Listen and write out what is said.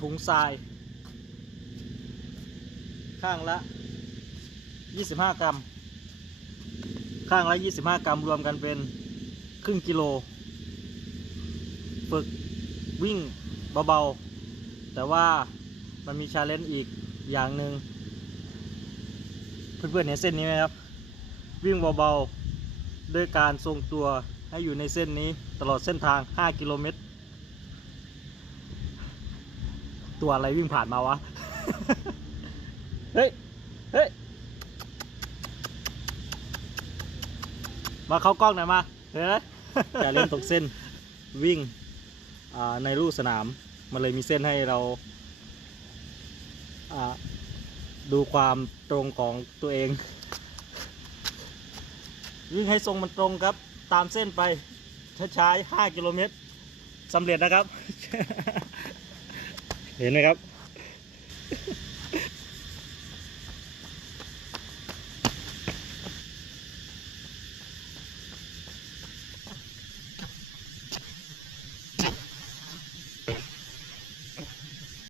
ถุงทราย ข้างละ 25 กรัม ข้างละ 25 กรัมรวมกันเป็นครึ่งกิโล ฝึกวิ่งเบาๆ แต่ว่ามันมีชาเลนจ์อีกอย่างหนึ่งเพื่อนๆเห็นเส้นนี้ไหมครับ วิ่งเบาๆ ด้วยการทรงตัวให้อยู่ในเส้นนี้ตลอดเส้นทาง 5 กิโลเมตร ตัวอะไรวิ่งผ่านมาวะ เฮ้ย เฮ้ย มาเข้ากล้องหน่อยมาเห็นไหมอย่าเล่นตกเส้นวิ่งอ่าในรูสนาม มันเลยมีเส้นให้เราอ่าดูความตรงของตัวเอง วิ่งให้ทรงมันตรงครับ ตามเส้นไปช้าๆ5กิโลเมตรสำเร็จนะครับ เห็นไหมครับ